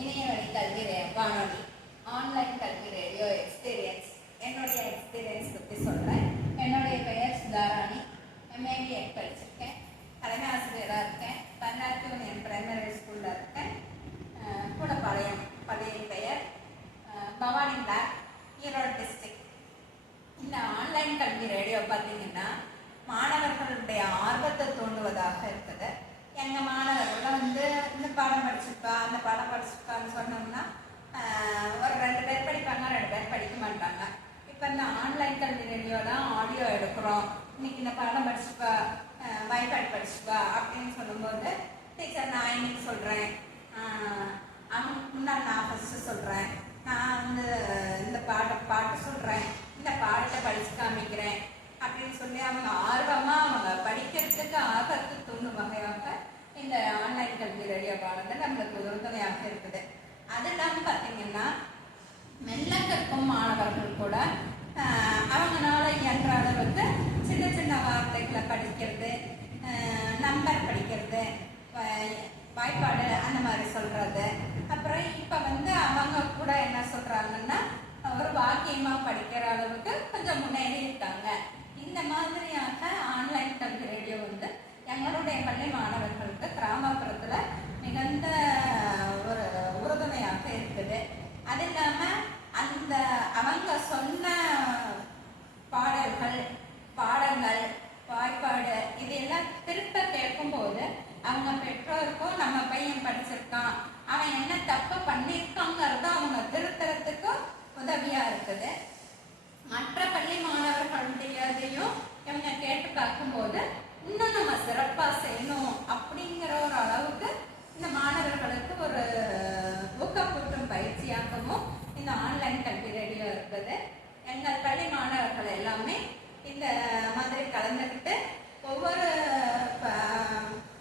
இணைய வழி கல்வி ரே- வானொலி ஆன்லைன் கல்வி ரேடியோ எக்ஸ்பீரியன்ஸ் என்னுடைய எக்ஸ்பீரியன்ஸ் பற்றி சொல்கிறேன் என்னுடைய பெயர் சுதாராணி. எம்ஏபிஎட் படிச்சிருக்கேன். தலைமை ஆசிரியராக இருக்கேன். பன்னாட்டு யூனியன் பிரைமரி ஸ்கூலில் இருக்கேன். கூடப்பாளையம் பள்ளியின் பெயர் பவானி பிளாக் ஈரோடு டிஸ்ட்ரிக்ட் இந்த ஆன்லைன் கல்வி ரேடியோ பார்த்தீங்கன்னா மாணவர்களுடைய ஆர்வத்தை தூண்டுவதாக இருக்குது. எங்கள் மாணவர்கள் இந்த பாடம் படிச்சுப்பா அந்த பாடம் படிச்சுப்பான்னு சொன்னோம்னா ஒரு ரெண்டு பேர் படிப்பாங்க ரெண்டு பேர் படிக்க மாட்டாங்க. இப்போ இந்த ஆன்லைன் கல்வி ரேடியோலாம் ஆடியோ எடுக்கிறோம். இன்னைக்கு இந்த பாடம் படிச்சுப்பா வைபாட் படிச்சுப்பா அப்படின்னு சொல்லும்போது டீச்சர் நான் இன்னைக்கு சொல்கிறேன் அவங்க முன்னாள் நான் ஃபஸ்ட்டு சொல்கிறேன் நான் வந்து இந்த பாட்டை பாட்டு சொல்கிறேன் இந்த பாட்டை படித்து காமிக்கிறேன். அப்படின்னு சொல்லி அவங்க ஆர்வமாக அவங்க படிக்கிறதுக்கு ஆர்வத்தை தூண்டும் இந்த ஆன்லைன் கல்வி ரேடியோ பாடங்கள் நம்மளுக்கு உறுதுணையாக இருக்குது. அது இல்லாமல் பார்த்தீங்கன்னா மெல்ல கற்கும் மாணவர்கள் கூட அவங்களால இயன்ற அளவுக்கு சின்ன சின்ன வார்த்தைகளை படிக்கிறது நம்பர் படிக்கிறது வாய்ப்பாடு அந்த மாதிரி சொல்றது. அப்புறம் இப்போ வந்து அவங்க கூட என்ன சொல்றாங்கன்னா ஒரு வாக்கியமா படிக்கிற அளவுக்கு கொஞ்சம் முன்னேறி இருக்காங்க இந்த மாதிரியாக ஆன்லைன் கல்வி ரேடியோ வந்து எங்களுடைய பள்ளி மாணவர்களுக்கு கிராமப்புறத்துல மிகுந்த ஒரு உறுதுணையாக இருக்குது அது இல்லாம அந்த அவங்க சொன்ன பாடல்கள் பாடங்கள் வாய்ப்பாடு இதெல்லாம் கேட்கும் கேட்கும்போது அவங்க பெற்றோருக்கும் நம்ம பையன் படிச்சிருக்கான். அவன் என்ன தப்பு பண்ணியிருக்காங்கிறத அவங்க திருத்தறதுக்கும் உதவியா இருக்குது மற்ற பள்ளி மாணவர்களுடையதையும் இவங்க கேட்டு பார்க்கும்போது இன்னும் நம்ம சிறப்பா செய்யணும் அப்படிங்கிற ஒரு அளவுக்கு இந்த மாணவர்களுக்கு ஒரு ஊக்கக்கூட்டும் பயிற்சியாகவும் இந்த ஆன்லைன் கல்வி ரேடியோ இருக்குது எங்கள் பள்ளி மாணவர்கள் எல்லாமே இந்த மாதிரி கலந்துக்கிட்டு ஒவ்வொரு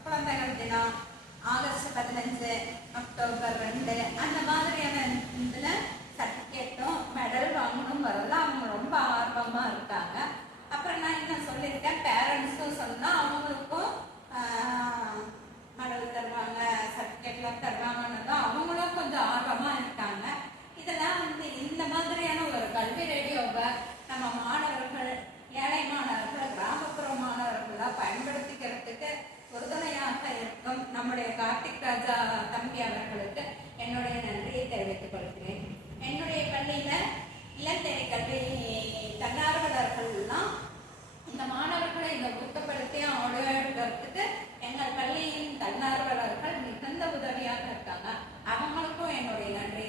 குழந்தைகள் தினம் ஆகஸ்ட் பதினஞ்சு அக்டோபர் ரெண்டு அந்த மாதிரியான இதில் சர்டிஃபிகேட் மெடல் வாங்கணும் வரலாம் அவங்க ரொம்ப ஆர்வமா இருக்காங்க அப்புறம் நான் என்ன சொல்லியிருக்கேன் பேரண்ட்ஸும் சொன்னா அவங்களுக்கும் மெடல் தருவாங்க சர்டிஃபிகேட்லாம் தருவாங்கன்னு அவங்களும் கொஞ்சம் ஆர்வமா இருக்காங்க இதெல்லாம் வந்து இந்த மாதிரியான ஒரு கல்வி ரேடியோவை நம்ம மாணவர்கள் ஏழை மாணவர்கள் கிராமப்புற மாணவர்களாக பயன்படுத்திக்கிறதுக்கு உறுதுணையாக இருக்கும் நம்முடைய கார்த்திக் ராஜா பாரதி அவர்களுக்கு என்னுடைய நன்றியை தெரிவித்துக் கொள்கிறேன். என்னுடைய பள்ளியில இளந்தேரி கல்வி தன்னார்வலர்கள்லாம் இந்த மாணவர்களை இந்த ஊக்கப்படுத்தி அவங்களுக்கு எங்கள் பள்ளியின் தன்னார்வலர்கள் மிகுந்த உதவியாக இருக்காங்க. அவங்களுக்கும் என்னுடைய நன்றி